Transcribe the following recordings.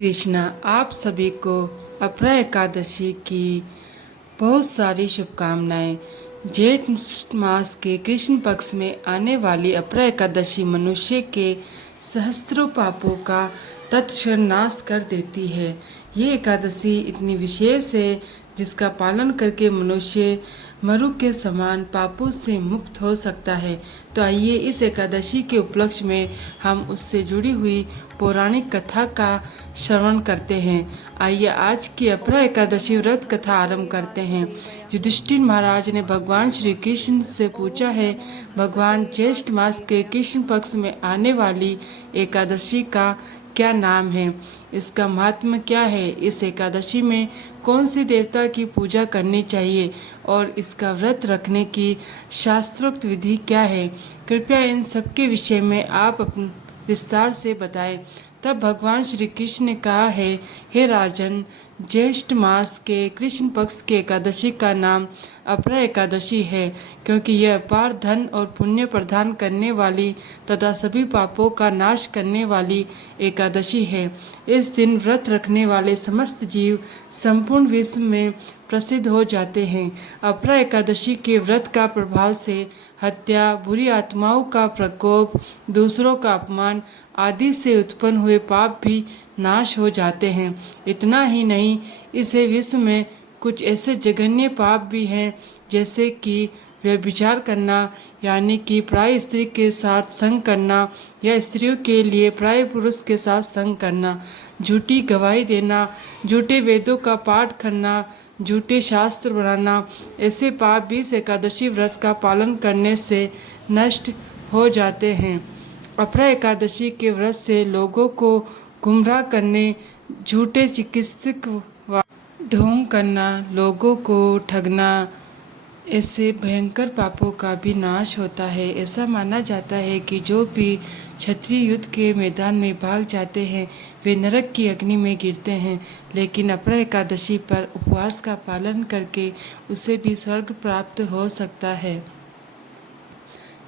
कृष्णा, आप सभी को अपरा एकादशी की बहुत सारी शुभकामनाएं। जेठ मास के कृष्ण पक्ष में आने वाली अपरा एकादशी मनुष्य के सहस्त्रों पापों का तत्क्षण नाश कर देती है। ये एकादशी इतनी विशेष है जिसका पालन करके मनुष्य मरु के समान पापों से मुक्त हो सकता है। तो आइए इस एकादशी के उपलक्ष्य में हम उससे जुड़ी हुई पौराणिक कथा का श्रवण करते हैं। आइए आज की अपरा एकादशी व्रत कथा आरंभ करते हैं। युधिष्ठिर महाराज ने भगवान श्री कृष्ण से पूछा है, भगवान ज्येष्ठ मास के कृष्ण पक्ष में आने वाली एकादशी का क्या नाम है, इसका महात्म्य क्या है, इस एकादशी में कौन सी देवता की पूजा करनी चाहिए और इसका व्रत रखने की शास्त्रोक्त विधि क्या है। कृपया इन सब के विषय में आप अपने विस्तार से बताएं। तब भगवान श्री कृष्ण ने कहा है, हे राजन, ज्येष्ठ मास के कृष्ण पक्ष के एकादशी का नाम अपरा एकादशी है, क्योंकि यह अपार धन और पुण्य प्रदान करने वाली तथा सभी पापों का नाश करने वाली एकादशी है। इस दिन व्रत रखने वाले समस्त जीव संपूर्ण विश्व में प्रसिद्ध हो जाते हैं। अपरा एकादशी के व्रत का प्रभाव से हत्या, बुरी आत्माओं का प्रकोप, दूसरों का अपमान आदि से उत्पन्न हुए पाप भी नाश हो जाते हैं। इतना ही नहीं, इसे विश्व में कुछ ऐसे जघन्य पाप भी हैं, जैसे कि व्यभिचार करना, यानी कि प्राय स्त्री के साथ संग करना या स्त्रियों के लिए प्राय पुरुष के साथ संग करना, झूठी गवाही देना, झूठे वेदों का पाठ करना, झूठे शास्त्र बनाना। ऐसे पाप भी इस एकादशी व्रत का पालन करने से नष्ट हो जाते हैं। अपरा एकादशी के व्रत से लोगों को गुमराह करने, झूठे चिकित्सक ढोंग करना, लोगों को ठगना, ऐसे भयंकर पापों का भी नाश होता है। ऐसा माना जाता है कि जो भी क्षत्रिय युद्ध के मैदान में भाग जाते हैं वे नरक की अग्नि में गिरते हैं, लेकिन अपरा एकादशी पर उपवास का पालन करके उसे भी स्वर्ग प्राप्त हो सकता है।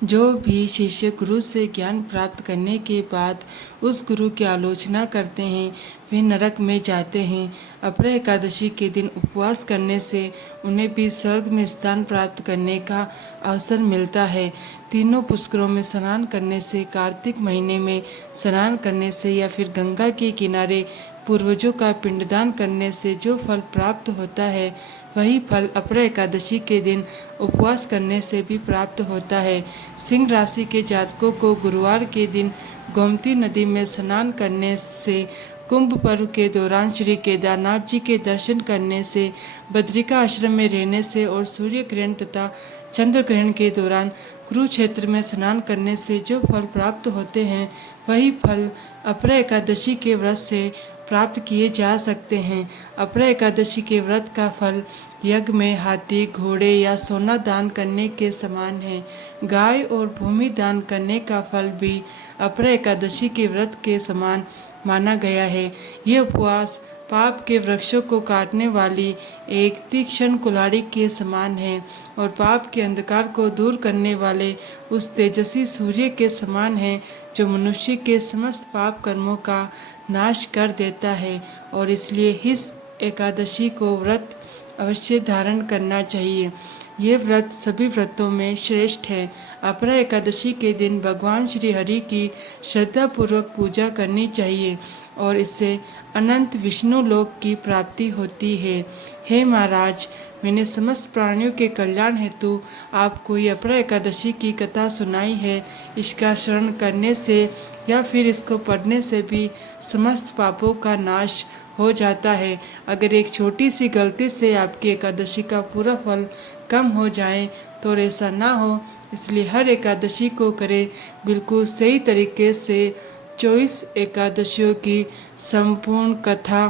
जो भी शिष्य गुरु से ज्ञान प्राप्त करने के बाद उस गुरु की आलोचना करते हैं वे नरक में जाते हैं। अपरा एकादशी के दिन उपवास करने से उन्हें भी स्वर्ग में स्थान प्राप्त करने का अवसर मिलता है। तीनों पुष्करों में स्नान करने से, कार्तिक महीने में स्नान करने से या फिर गंगा के किनारे पूर्वजों का पिंडदान करने से जो फल प्राप्त होता है वही फल अपरा एकादशी के दिन उपवास करने से भी प्राप्त होता है। सिंह राशि के जातकों को गुरुवार के दिन गोमती नदी में स्नान करने से, कुंभ पर्व के दौरान श्री केदारनाथ जी के दर्शन करने से, बद्रिका आश्रम में रहने से और सूर्य ग्रहण तथा चंद्र ग्रहण के दौरान कुरुक्षेत्र में स्नान करने से जो फल प्राप्त होते हैं वही फल अपरा एकादशी के व्रत से प्राप्त किए जा सकते हैं। अपरा एकादशी के व्रत का फल यज्ञ में हाथी, घोड़े या सोना दान करने के समान है। गाय और भूमि दान करने का फल भी अपरा एकादशी के व्रत के समान माना गया है। ये उपवास पाप के वृक्षों को काटने वाली एक तीक्ष्ण कुल्हाड़ी के समान है और पाप के अंधकार को दूर करने वाले उस तेजस्वी सूर्य के समान है जो मनुष्य के समस्त पाप कर्मों का नाश कर देता है। और इसलिए इस एकादशी को व्रत अवश्य धारण करना चाहिए। ये व्रत सभी व्रतों में श्रेष्ठ है। अपरा एकादशी के दिन भगवान श्री हरि की श्रद्धापूर्वक पूजा करनी चाहिए और इससे अनंत विष्णु लोक की प्राप्ति होती है। हे महाराज, मैंने समस्त प्राणियों के कल्याण हेतु आपको ये अपरा एकादशी की कथा सुनाई है। इसका श्रवण करने से या फिर इसको पढ़ने से भी समस्त पापों का नाश हो जाता है। अगर एक छोटी सी गलती से आपकी एकादशी का पूरा फल कम हो जाए तो ऐसा ना हो, इसलिए हर एकादशी को करें बिल्कुल सही तरीके से। 24 एकादशियों की संपूर्ण कथा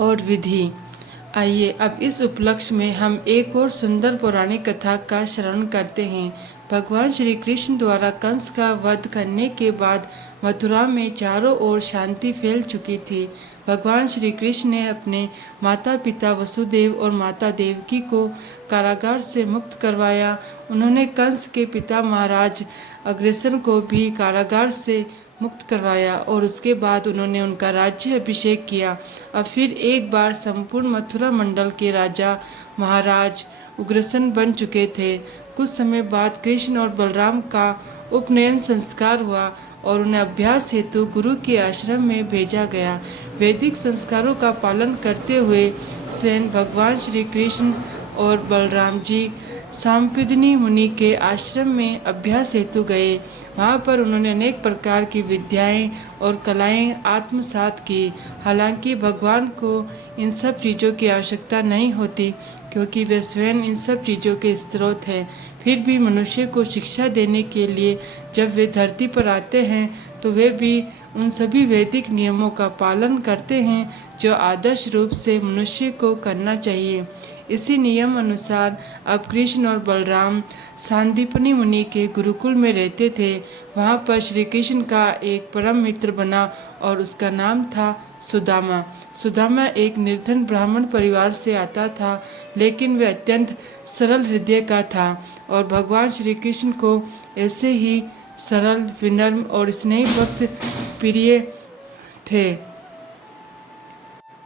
और विधि। आइए अब इस उपलक्ष्य में हम एक और सुंदर पौराणिक कथा का श्रवण करते हैं। भगवान श्री कृष्ण द्वारा कंस का वध करने के बाद मथुरा में चारों ओर शांति फैल चुकी थी। भगवान श्री कृष्ण ने अपने माता पिता वसुदेव और माता देवकी को कारागार से मुक्त करवाया। उन्होंने कंस के पिता महाराज अग्रसेन को भी कारागार से मुक्त करवाया और उसके बाद उन्होंने उनका राज्य अभिषेक किया। अब फिर एक बार संपूर्ण मथुरा मंडल के राजा महाराज उग्रसेन बन चुके थे। कुछ समय बाद कृष्ण और बलराम का उपनयन संस्कार हुआ और उन्हें अभ्यास हेतु गुरु के आश्रम में भेजा गया। वैदिक संस्कारों का पालन करते हुए स्वयं भगवान श्री कृष्ण और बलराम जी सांपिदिनी मुनि के आश्रम में अभ्यास हेतु गए। वहाँ पर उन्होंने अनेक प्रकार की विद्याएं और कलाएं आत्मसात की। हालांकि भगवान को इन सब चीज़ों की आवश्यकता नहीं होती, क्योंकि वे स्वयं इन सब चीज़ों के स्रोत हैं। फिर भी मनुष्य को शिक्षा देने के लिए जब वे धरती पर आते हैं तो वे भी उन सभी वैदिक नियमों का पालन करते हैं जो आदर्श रूप से मनुष्य को करना चाहिए। इसी नियम अनुसार अब कृष्ण और बलराम सांदीपनि मुनि के गुरुकुल में रहते थे। वहाँ पर श्री कृष्ण का एक परम मित्र बना और उसका नाम था सुदामा। सुदामा एक निर्धन ब्राह्मण परिवार से आता था, लेकिन वह अत्यंत सरल हृदय का था और भगवान श्री कृष्ण को ऐसे ही सरल, विनम्र और स्नेही भक्त प्रिय थे।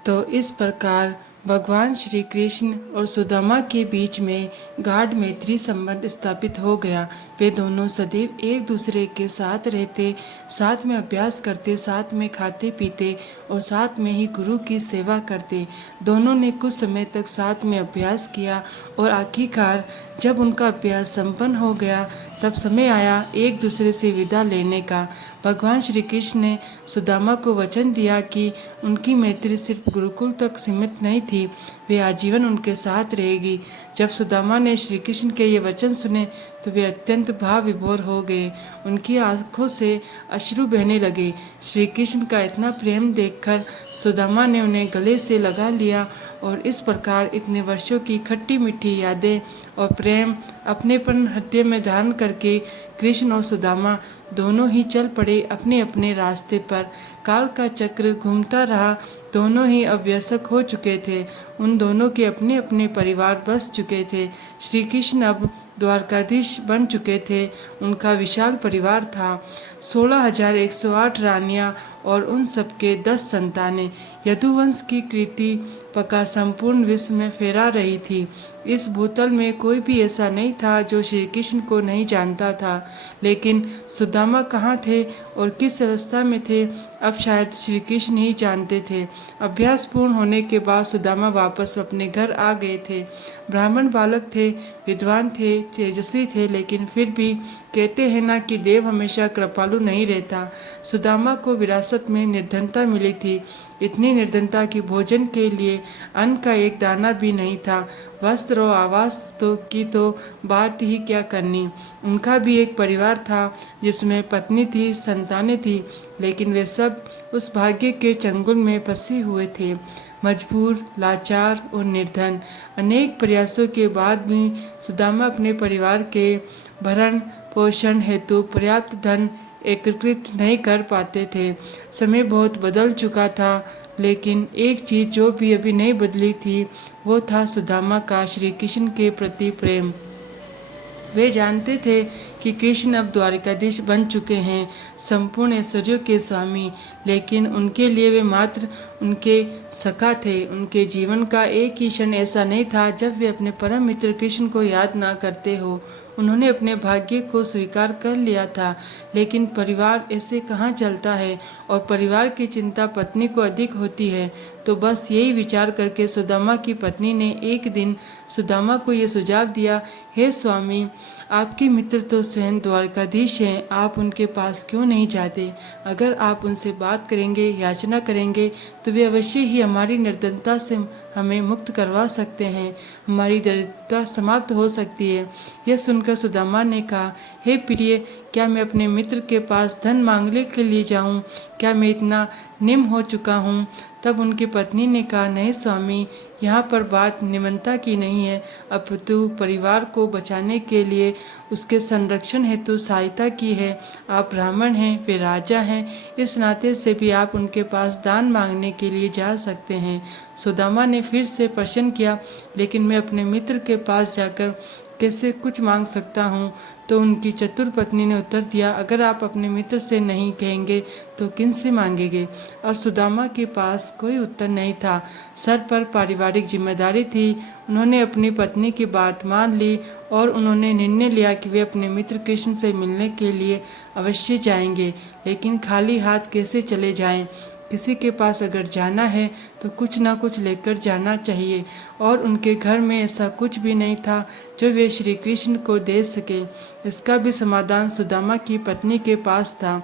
तो इस प्रकार भगवान श्री कृष्ण और सुदामा के बीच में गाढ़ मैत्री संबंध स्थापित हो गया। वे दोनों सदैव एक दूसरे के साथ रहते, साथ में अभ्यास करते, साथ में खाते पीते और साथ में ही गुरु की सेवा करते। दोनों ने कुछ समय तक साथ में अभ्यास किया और आखिरकार जब उनका अभ्यास संपन्न हो गया तब समय आया एक दूसरे से विदा लेने का। भगवान श्री कृष्ण ने सुदामा को वचन दिया कि उनकी मैत्री सिर्फ गुरुकुल तक सीमित नहीं थी, वे आजीवन उनके साथ रहेगी। जब सुदामा ने श्री कृष्ण के ये वचन सुने तो वे अत्यंत भाव विभोर हो गए। उनकी आंखों से अश्रु बहने लगे। श्री कृष्ण का इतना प्रेम देखकर सुदामा ने उन्हें गले से लगा लिया और इस प्रकार इतने वर्षों की खट्टी मीठी यादें और प्रेम अपनेपन हृदय में धारण करके कृष्ण और सुदामा दोनों ही चल पड़े अपने अपने रास्ते पर। काल का चक्र घूमता रहा, दोनों ही अवयस्क हो चुके थे। उन दोनों के अपने अपने परिवार बस चुके थे। श्री कृष्ण अब द्वारकाधीश बन चुके थे। उनका विशाल परिवार था, 16,108 रानियां और उन सबके 10 संतानें। यदुवंश की कीर्ति पका संपूर्ण विश्व में फैला रही थी। इस भूतल में कोई भी ऐसा नहीं था जो श्री कृष्ण को नहीं जानता था। लेकिन सुदामा कहाँ थे और किस अवस्था में थे, अब शायद श्री कृष्ण ही जानते थे। अभ्यास पूर्ण होने के बाद सुदामा वापस अपने घर आ गए थे। ब्राह्मण बालक थे, विद्वान थे, तेजस्वी थे, लेकिन फिर भी कहते हैं ना कि देव हमेशा कृपालु नहीं रहता। सुदामा को विरासत में निर्धनता मिली थी, इतनी निर्धनता कि भोजन के लिए अन्न का एक दाना भी नहीं था। वस्त्र और आवास की तो बात ही क्या करनी। उनका भी एक परिवार था जिसमें पत्नी थी, संतानें थी, लेकिन वे सब उस भाग्य के चंगुल में फंसे हुए थे, मजबूर, लाचार और निर्धन। अनेक प्रयासों के बाद भी सुदामा अपने परिवार के भरण पोषण हेतु पर्याप्त धन एकत्रित नहीं कर पाते थे। समय बहुत बदल चुका था, लेकिन एक चीज़ जो भी अभी नहीं बदली थी वो था सुदामा का श्री कृष्ण के प्रति प्रेम। वे जानते थे कि कृष्ण अब द्वारकाधीश बन चुके हैं, संपूर्ण ऐश्वर्यों के स्वामी, लेकिन उनके लिए वे मात्र उनके सखा थे। उनके जीवन का एक ही क्षण ऐसा नहीं था जब वे अपने परम मित्र कृष्ण को याद ना करते हो। उन्होंने अपने भाग्य को स्वीकार कर लिया था, लेकिन परिवार ऐसे कहाँ चलता है और परिवार की चिंता पत्नी को अधिक होती है। तो बस यही विचार करके सुदामा की पत्नी ने एक दिन सुदामा को ये सुझाव दिया, हे स्वामी, आपके मित्र तो स्वयं द्वारकाधीश हैं, आप उनके पास क्यों नहीं जाते? अगर आप उनसे बात करेंगे, याचना करेंगे तो वे अवश्य ही हमारी निर्धनता से हमें मुक्त करवा सकते हैं, हमारी दरिद्रता समाप्त हो सकती है। यह सुनकर सुदामा ने कहा, हे प्रिय, क्या मैं अपने मित्र के पास धन मांगने के लिए जाऊं? क्या मैं इतना निम्न हो चुका हूं? तब उनकी पत्नी ने कहा, नहीं स्वामी, यहाँ पर बात निम्नता की नहीं है, अपितु परिवार को बचाने के लिए उसके संरक्षण हेतु सहायता की है। आप ब्राह्मण हैं, वे राजा हैं, इस नाते से भी आप उनके पास दान मांगने के लिए जा सकते हैं। सुदामा ने फिर से प्रश्न किया, लेकिन मैं अपने मित्र के पास जाकर कैसे कुछ मांग सकता हूँ। तो उनकी चतुर पत्नी ने उत्तर दिया, अगर आप अपने मित्र से नहीं कहेंगे तो किन से मांगेंगे। और सुदामा के पास कोई उत्तर नहीं था। सर पर पारिवारिक जिम्मेदारी थी। उन्होंने अपनी पत्नी की बात मान ली और उन्होंने निर्णय लिया कि वे अपने मित्र कृष्ण से मिलने के लिए अवश्य जाएंगे, लेकिन खाली हाथ कैसे चले जाएं। किसी के पास अगर जाना है तो कुछ ना कुछ लेकर जाना चाहिए, और उनके घर में ऐसा कुछ भी नहीं था जो वे श्री कृष्ण को दे सके। इसका भी समाधान सुदामा की पत्नी के पास था।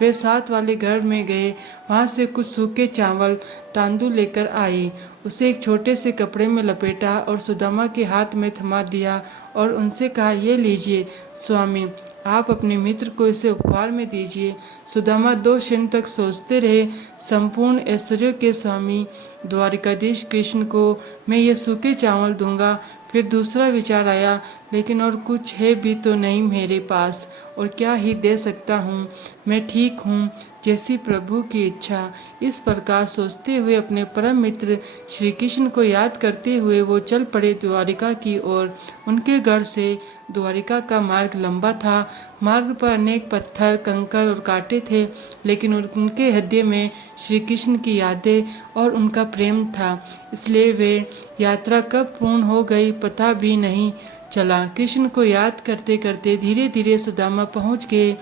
वे साथ वाले घर में गए, वहाँ से कुछ सूखे चावल तांदूल लेकर आई, उसे एक छोटे से कपड़े में लपेटा और सुदामा के हाथ में थमा दिया और उनसे कहा, ये लीजिए स्वामी, आप अपने मित्र को इसे उपहार में दीजिए। सुदामा 2 क्षण तक सोचते रहे। संपूर्ण ऐश्वर्य के स्वामी द्वारिकाधीश कृष्ण को मैं ये सूखे चावल दूंगा। फिर दूसरा विचार आया, लेकिन और कुछ है भी तो नहीं मेरे पास, और क्या ही दे सकता हूँ। मैं ठीक हूँ, जैसी प्रभु की इच्छा। इस प्रकार सोचते हुए अपने परम मित्र श्री कृष्ण को याद करते हुए वो चल पड़े द्वारिका की ओर। उनके घर से द्वारिका का मार्ग लंबा था। मार्ग पर अनेक पत्थर, कंकर और कांटे थे, लेकिन उनके हृदय में श्री कृष्ण की यादें और उनका प्रेम था। इसलिए वे यात्रा कब पूर्ण हो गई पता भी नहीं चला। कृष्ण को याद करते करते धीरे धीरे सुदामा पहुंच गए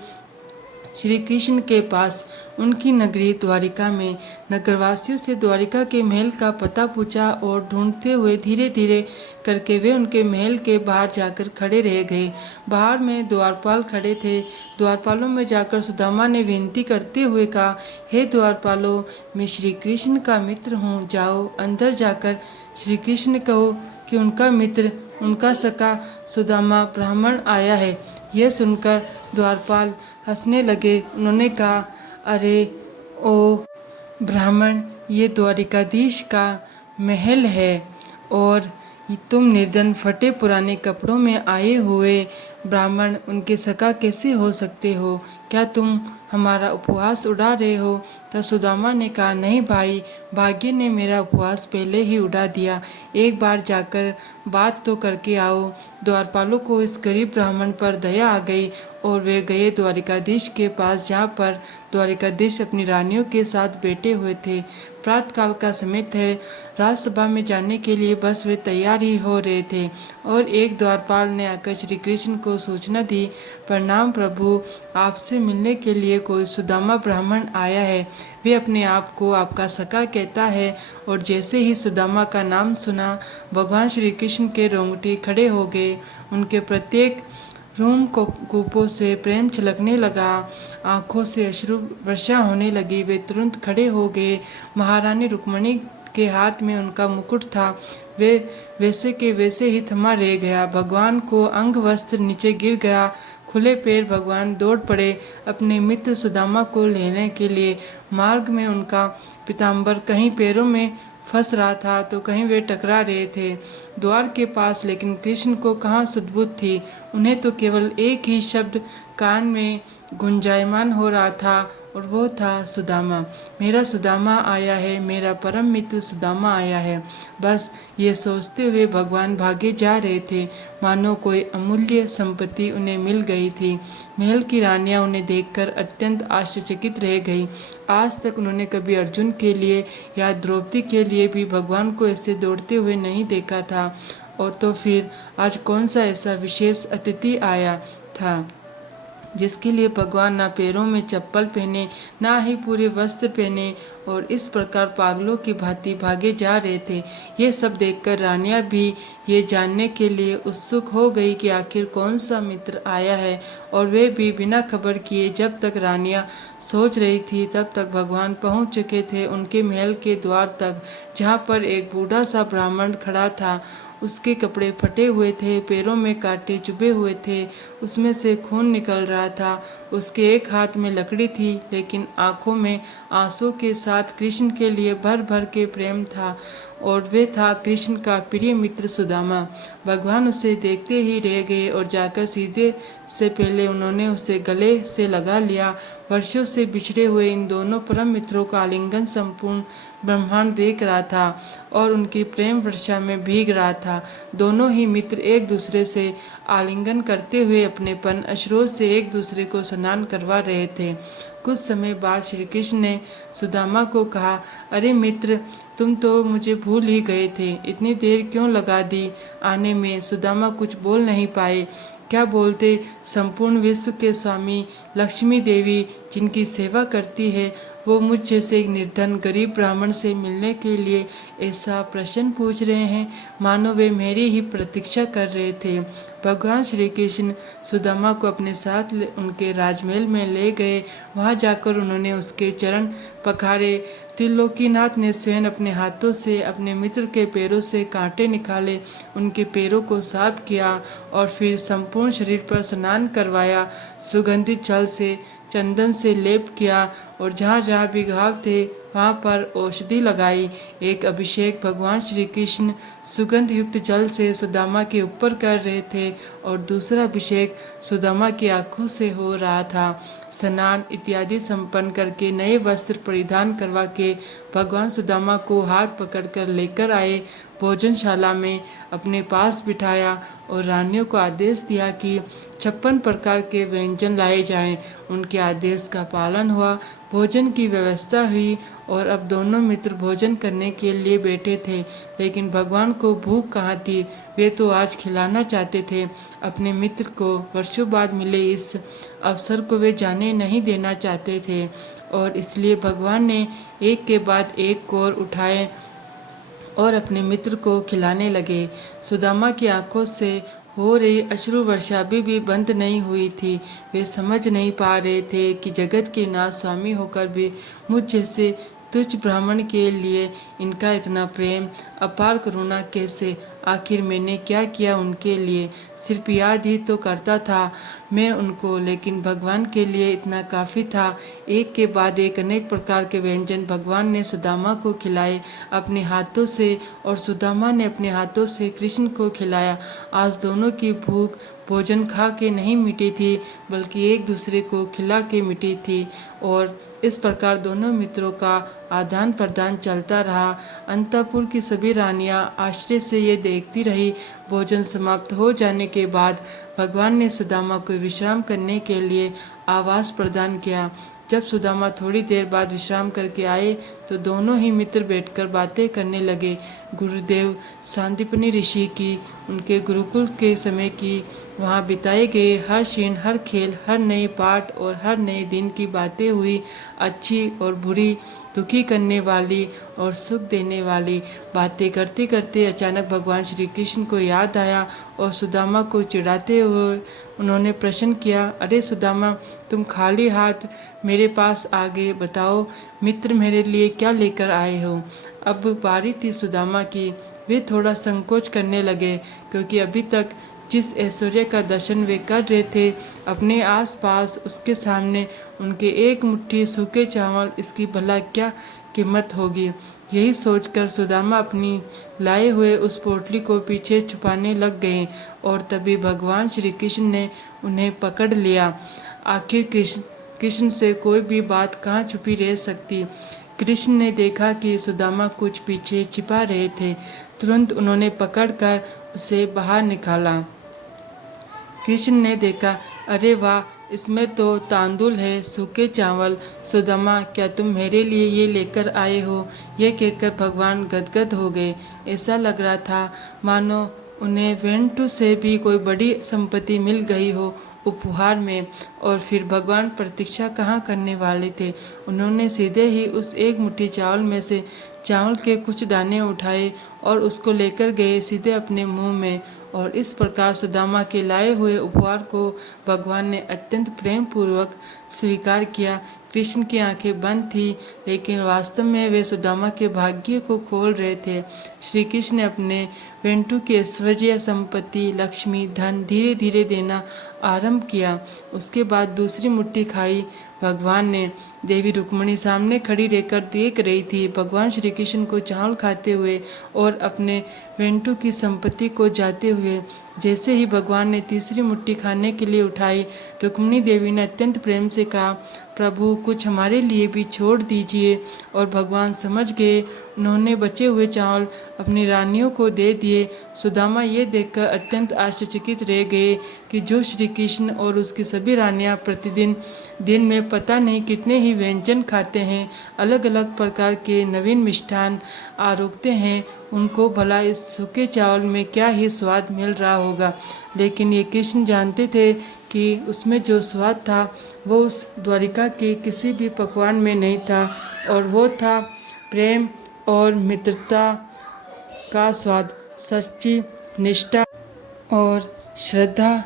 श्री कृष्ण के पास। उनकी नगरी द्वारिका में नगरवासियों से द्वारिका के महल का पता पूछा और ढूंढते हुए धीरे धीरे करके वे उनके महल के बाहर जाकर खड़े रह गए। बाहर में द्वारपाल खड़े थे। द्वारपालों में जाकर सुदामा ने विनती करते हुए कहा, हे द्वारपालों, मैं श्री कृष्ण का मित्र हूँ, जाओ अंदर जाकर श्री कृष्ण कहो कि उनका मित्र, उनका सखा सुदामा ब्राह्मण आया है। यह सुनकर द्वारपाल हंसने लगे। उन्होंने कहा, अरे ओ ब्राह्मण, ये द्वारिकाधीश का महल है और तुम निर्धन फटे पुराने कपड़ों में आए हुए ब्राह्मण उनके सखा कैसे हो सकते हो? क्या तुम हमारा उपवास उड़ा रहे हो? तब सुदामा ने कहा, नहीं भाई, भाग्य ने मेरा उपवास पहले ही उड़ा दिया। एक बार जाकर बात तो करके आओ। द्वारपालों को इस गरीब ब्राह्मण पर दया आ गई और वे गए द्वारिकाधीश के पास, जहाँ पर द्वारिकाधीश अपनी रानियों के साथ बैठे हुए थे। प्रातःकाल का समय थे। राजसभा में जाने के लिए बस वे तैयार ही हो रहे थे और एक द्वारपाल ने आकर श्री कृष्ण को सूचना दी, प्रणाम प्रभु, आपसे मिलने के लिए कोई सुदामा ब्राह्मण आया है। वे अपने आप को आपका सखा कहता है। और जैसे ही सुदामा का नाम सुना, भगवान श्री कृष्ण के रोंगटे खड़े हो गए। उनके प्रत्येक रूम को कूपों से प्रेम छलकने लगा, आंखों से अश्रु वर्षा होने लगी। वे तुरंत खड़े हो गए। महारानी रुक्मणी के हाथ में उनका मुकुट था, वे वैसे के वैसे ही थमा रह गया। भगवान को अंग वस्त्र नीचे गिर गया। खुले पैर भगवान दौड़ पड़े अपने मित्र सुदामा को लेने के लिए। मार्ग में उनका पीताम्बर कहीं पैरों में फंस रहा था तो कहीं वे टकरा रहे थे द्वार के पास, लेकिन कृष्ण को कहाँ सुध-बुध थी। उन्हें तो केवल एक ही शब्द कान में गुंजायमान हो रहा था और वो था सुदामा। मेरा सुदामा आया है, मेरा परम मित्र सुदामा आया है। बस ये सोचते हुए भगवान भागे जा रहे थे, मानो कोई अमूल्य संपत्ति उन्हें मिल गई थी। महल की रानियां उन्हें देखकर अत्यंत आश्चर्यचकित रह गई। आज तक उन्होंने कभी अर्जुन के लिए या द्रौपदी के लिए भी भगवान को ऐसे दौड़ते हुए नहीं देखा था। और तो फिर आज कौन सा ऐसा विशेष अतिथि आया था जिसके लिए भगवान ना पैरों में चप्पल पहने, ना ही पूरे वस्त्र पहने और इस प्रकार पागलों की भांति भागे जा रहे थे। ये सब देखकर रानियां भी ये जानने के लिए उत्सुक हो गई कि आखिर कौन सा मित्र आया है, और वे भी बिना खबर किए जब तक रानियां सोच रही थी तब तक भगवान पहुंच चुके थे उनके महल के द्वार तक, जहाँ पर एक बूढ़ा सा ब्राह्मण खड़ा था। उसके कपड़े फटे हुए थे, पैरों में कांटे चुभे हुए थे, उसमें से खून निकल रहा था। उसके एक हाथ में लकड़ी थी, लेकिन आंखों में आंसू के साथ कृष्ण के लिए भर भर के प्रेम था, और वे था कृष्ण का प्रिय मित्र सुदामा। भगवान उसे देखते ही रह गए और जाकर सीधे से पहले उन्होंने उसे गले से लगा लिया। वर्षों से बिछड़े हुए इन दोनों परम मित्रों का आलिंगन संपूर्ण ब्रह्मांड देख रहा था और उनकी प्रेम वर्षा में भीग रहा था। दोनों ही मित्र एक दूसरे से आलिंगन करते हुए अपनेपन अश्रों से एक दूसरे को स्नान करवा रहे थे। कुछ समय बाद श्री कृष्ण ने सुदामा को कहा, अरे मित्र, तुम तो मुझे भूल ही गए थे, इतनी देर क्यों लगा दी आने में। सुदामा कुछ बोल नहीं पाए। क्या बोलते, संपूर्ण विश्व के स्वामी लक्ष्मी देवी जिनकी सेवा करती है, वो मुझ जैसे एक निर्धन गरीब ब्राह्मण से मिलने के लिए ऐसा प्रश्न पूछ रहे हैं, मानो वे मेरी ही प्रतीक्षा कर रहे थे। भगवान श्री कृष्ण सुदामा को अपने साथ उनके राजमहल में ले गए। वहां जाकर उन्होंने उसके चरण पखारे। त्रिलोकीनाथ ने स्वयं अपने हाथों से अपने मित्र के पैरों से कांटे निकाले, उनके पैरों को साफ किया और फिर संपूर्ण शरीर पर स्नान करवाया, सुगंधित जल से चंदन से लेप किया और जहाँ जहाँ भी घाव थे वहाँ पर औषधि लगाई। एक अभिषेक भगवान श्री कृष्ण सुगंध युक्त जल से सुदामा के ऊपर कर रहे थे और दूसरा अभिषेक सुदामा की आंखों से हो रहा था। स्नान इत्यादि संपन्न करके नए वस्त्र परिधान करवा के भगवान सुदामा को हाथ पकड़कर लेकर आए, भोजनशाला में अपने पास बिठाया और रानियों को आदेश दिया कि 56 प्रकार के व्यंजन लाए जाएं। उनके आदेश का पालन हुआ, भोजन की व्यवस्था हुई और अब दोनों मित्र भोजन करने के लिए बैठे थे। लेकिन भगवान को भूख कहाँ थी, वे तो आज खिलाना चाहते थे अपने मित्र को। वर्षों बाद मिले इस अवसर को वे जाने नहीं देना चाहते थे और इसलिए भगवान ने एक के बाद एक कोर उठाए और अपने मित्र को खिलाने लगे। सुदामा की आंखों से हो रही अश्रु वर्षा अभी भी बंद नहीं हुई थी। वे समझ नहीं पा रहे थे कि जगत के नाथ स्वामी होकर भी मुझ जैसे तुच्छ ब्राह्मण के लिए इनका इतना प्रेम, अपार करुणा कैसे। आखिर मैंने क्या किया उनके लिए? सिर्फ याद ही तो करता था मैं उनको, लेकिन भगवान के लिए इतना काफ़ी था। एक के बाद एक अनेक प्रकार के व्यंजन भगवान ने सुदामा को खिलाए अपने हाथों से और सुदामा ने अपने हाथों से कृष्ण को खिलाया। आज दोनों की भूख भोजन खा के नहीं मिटी थी, बल्कि एक दूसरे को खिला के मिटी थी और इस प्रकार दोनों मित्रों का आदान प्रदान चलता रहा। अंतपुर की सभी रानियां आश्चर्य से ये देखती रही। भोजन समाप्त हो जाने के बाद भगवान ने सुदामा को विश्राम करने के लिए आवास प्रदान किया। जब सुदामा थोड़ी देर बाद विश्राम करके आए तो दोनों ही मित्र बैठकर बातें करने लगे। गुरुदेव सांदीपनि ऋषि की, उनके गुरुकुल के समय की, वहाँ बिताए गए हर क्षण, हर खेल, हर नए पाठ और हर नए दिन की बातें हुई। अच्छी और बुरी, दुखी करने वाली और सुख देने वाली बातें करते करते अचानक भगवान श्री कृष्ण को याद आया और सुदामा को चिढ़ाते हुए उन्होंने प्रश्न किया, अरे सुदामा, तुम खाली हाथ मेरे पास आ गए, बताओ मित्र मेरे लिए क्या लेकर आए हो। अब बारी थी सुदामा की। वे थोड़ा संकोच करने लगे क्योंकि अभी तक जिस ऐश्वर्य का दर्शन वे कर रहे थे अपने आसपास, उसके सामने उनके एक मुट्ठी सूखे चावल, इसकी भला क्या कीमत होगी। यही सोचकर सुदामा अपनी लाए हुए उस पोटली को पीछे छुपाने लग गए और तभी भगवान श्री कृष्ण ने उन्हें पकड़ लिया। आखिर कृष्ण से कोई भी बात कहाँ छुपी रह सकती। कृष्ण ने देखा कि सुदामा कुछ पीछे छिपा रहे थे। तुरंत उन्होंने पकड़कर उसे बाहर निकाला। कृष्ण ने देखा, अरे वाह, इसमें तो तांदुल है, सूखे चावल। सुदामा, क्या तुम मेरे लिए ये लेकर आए हो? यह कहकर भगवान गदगद हो गए। ऐसा लग रहा था मानो उन्हें वेंटू से भी कोई बड़ी संपत्ति मिल गई हो उपहार में। और फिर भगवान प्रतीक्षा कहाँ करने वाले थे। उन्होंने सीधे ही उस एक मुट्ठी चावल में से चावल के कुछ दाने उठाए और उसको लेकर गए सीधे अपने मुंह में। और इस प्रकार सुदामा के लाए हुए उपहार को भगवान ने अत्यंत प्रेम पूर्वक स्वीकार किया। कृष्ण की आंखें बंद थी, लेकिन वास्तव में वे सुदामा के भाग्य को खोल रहे थे। श्री कृष्ण ने अपने वेंटू के ऐश्वर्य, संपत्ति, लक्ष्मी, धन धीरे धीरे देना आरंभ किया। उसके बाद दूसरी मुट्ठी खाई। भगवान ने देवी रुक्मिणी सामने खड़ी रहकर देख रही थी। भगवान श्री कृष्ण को चावल खाते हुए और अपने वेंटू की संपत्ति को जाते हुए। जैसे ही भगवान ने तीसरी मुट्ठी खाने के लिए उठाई, रुक्मिणी देवी ने अत्यंत प्रेम से कहा, प्रभु कुछ हमारे लिए भी छोड़ दीजिए। और भगवान समझ गए। उन्होंने बचे हुए चावल अपनी रानियों को दे दिए। सुदामा ये देखकर अत्यंत आश्चर्यचकित रह गए कि जो श्री कृष्ण और उसकी सभी रानियां प्रतिदिन दिन में पता नहीं कितने ही व्यंजन खाते हैं, अलग अलग प्रकार के नवीन मिष्ठान आरोगते हैं, उनको भला इस सूखे चावल में क्या ही स्वाद मिल रहा होगा। लेकिन ये कृष्ण जानते थे कि उसमें जो स्वाद था वो उस द्वारिका के किसी भी पकवान में नहीं था, और वो था प्रेम और मित्रता का स्वाद, सच्ची निष्ठा और श्रद्धा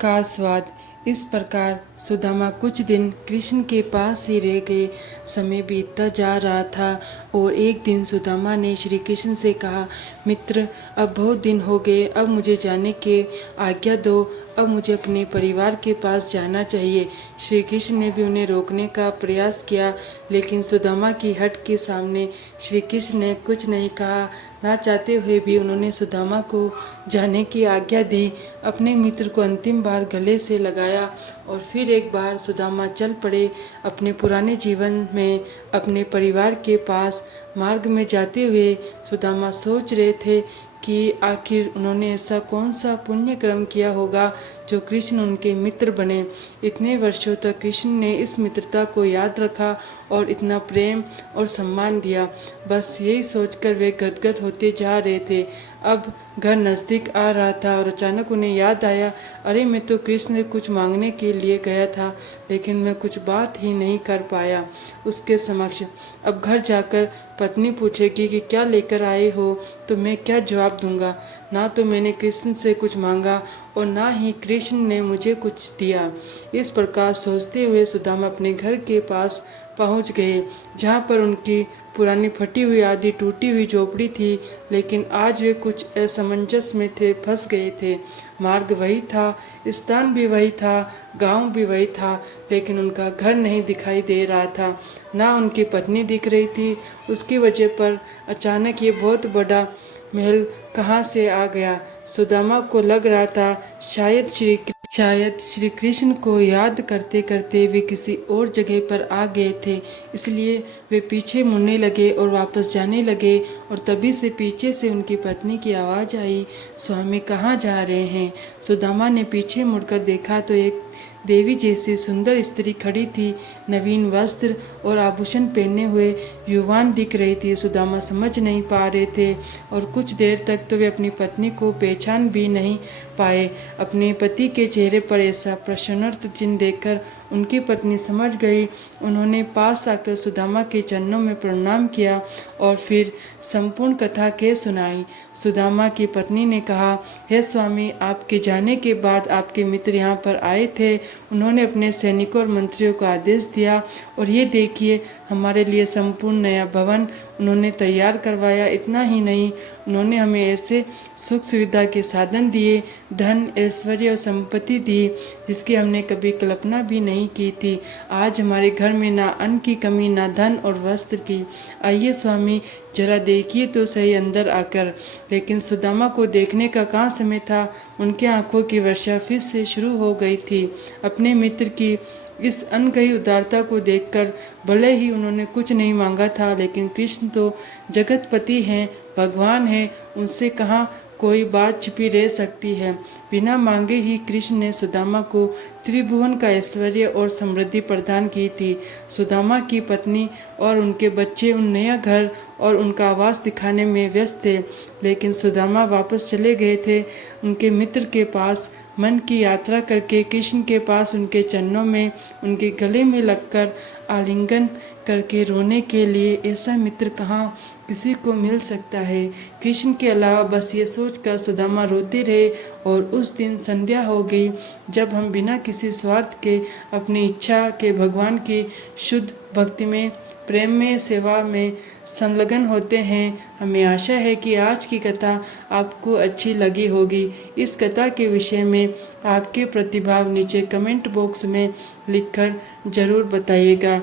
का स्वाद। इस प्रकार सुदामा कुछ दिन कृष्ण के पास ही रह गए। समय बीतता जा रहा था और एक दिन सुदामा ने श्री कृष्ण से कहा, मित्र, अब बहुत दिन हो गए, अब मुझे जाने की आज्ञा दो, अब मुझे अपने परिवार के पास जाना चाहिए। श्री कृष्ण ने भी उन्हें रोकने का प्रयास किया, लेकिन सुदामा की हट के सामने श्री कृष्ण ने कुछ नहीं कहा। ना चाहते हुए भी उन्होंने सुदामा को जाने की आज्ञा दी, अपने मित्र को अंतिम बार गले से लगाया और फिर एक बार सुदामा चल पड़े अपने पुराने जीवन में, अपने परिवार के पास। मार्ग में जाते हुए सुदामा सोच रहे थे कि आखिर उन्होंने ऐसा कौन सा पुण्य कर्म किया होगा जो कृष्ण उनके मित्र बने। इतने वर्षों तक कृष्ण ने इस मित्रता को याद रखा और इतना प्रेम और सम्मान दिया। बस यही सोचकर वे गदगद होते जा रहे थे। अब घर नज़दीक आ रहा था और अचानक उन्हें याद आया, अरे मैं तो कृष्ण से कुछ मांगने के लिए गया था, लेकिन मैं कुछ बात ही नहीं कर पाया उसके समक्ष। अब घर जाकर पत्नी पूछेगी कि क्या लेकर आए हो, तो मैं क्या जवाब दूंगा? ना तो मैंने कृष्ण से कुछ मांगा और ना ही कृष्ण ने मुझे कुछ दिया। इस प्रकार सोचते हुए सुदामा अपने घर के पास पहुंच गए, जहां पर उनकी पुरानी फटी हुई आधी टूटी हुई झोपड़ी थी। लेकिन आज वे कुछ असमंजस में थे, फंस गए थे। मार्ग वही था, स्थान भी वही था, गांव भी वही था, लेकिन उनका घर नहीं दिखाई दे रहा था, ना उनकी पत्नी दिख रही थी। उसकी वजह पर अचानक ये बहुत बड़ा महल कहाँ से आ गया? सुदामा को लग रहा था शायद श्री कृष्ण को याद करते करते वे किसी और जगह पर आ गए थे, इसलिए वे पीछे मुड़ने लगे और वापस जाने लगे। और तभी से पीछे से उनकी पत्नी की आवाज़ आई, स्वामी कहाँ जा रहे हैं? सुदामा ने पीछे मुड़कर देखा तो एक देवी जैसी सुंदर स्त्री खड़ी थी, नवीन वस्त्र और आभूषण पहने हुए युवान दिख रही थी। सुदामा समझ नहीं पा रहे थे और कुछ देर तक तो वे अपनी पत्नी को पहचान भी नहीं पाए। अपने पति के चेहरे पर ऐसा प्रसन्नता चिन्ह देखकर उनकी पत्नी समझ गई। उन्होंने पास आकर सुदामा के चरणों में प्रणाम किया और फिर संपूर्ण कथा कह सुनाई। सुदामा की पत्नी ने कहा, हे स्वामी, आपके जाने के बाद आपके मित्र यहाँ पर आए थे। उन्होंने अपने सैनिकों और मंत्रियों को आदेश दिया और ये देखिए हमारे लिए संपूर्ण नया भवन उन्होंने तैयार करवाया। इतना ही नहीं, उन्होंने हमें ऐसे सुख सुविधा के साधन दिए, धन ऐश्वर्य और संपत्ति दी जिसकी हमने कभी कल्पना भी नहीं की थी। आज हमारे घर में ना अन्न की कमी, ना धन और वस्त्र की। आइए स्वामी, जरा देखिए तो सही अंदर आकर। लेकिन सुदामा को देखने का कहाँ समय था। उनके आंखों की वर्षा फिर से शुरू हो गई थी। अपने मित्र की इस अनकही उदारता को देखकर भले ही उन्होंने कुछ नहीं मांगा था, लेकिन कृष्ण तो जगतपति हैं, भगवान हैं, उनसे कहाँ कोई बात छिपी रह सकती है। बिना मांगे ही कृष्ण ने सुदामा को त्रिभुवन का ऐश्वर्य और समृद्धि प्रदान की थी। सुदामा की पत्नी और उनके बच्चे उन नया घर और उनका आवास दिखाने में व्यस्त थे, लेकिन सुदामा वापस चले गए थे उनके मित्र के पास। मन की यात्रा करके कृष्ण के पास उनके चरणों में, उनके गले में लगकर आलिंगन करके रोने के लिए ऐसा मित्र कहाँ किसी को मिल सकता है। कृष्ण के अलावा बस ये सोचकर सुदामा रोते रहे। और उस दिन संध्या हो गई, जब हम बिना किसी स्वार्थ के अपनी इच्छा के भगवान की शुद्ध भक्ति में, प्रेम में, सेवा में संलग्न होते हैं। हमें आशा है कि आज की कथा आपको अच्छी लगी होगी। इस कथा के विषय में आपके प्रतिभाव नीचे कमेंट बॉक्स में लिखकर ज़रूर बताइएगा।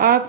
आप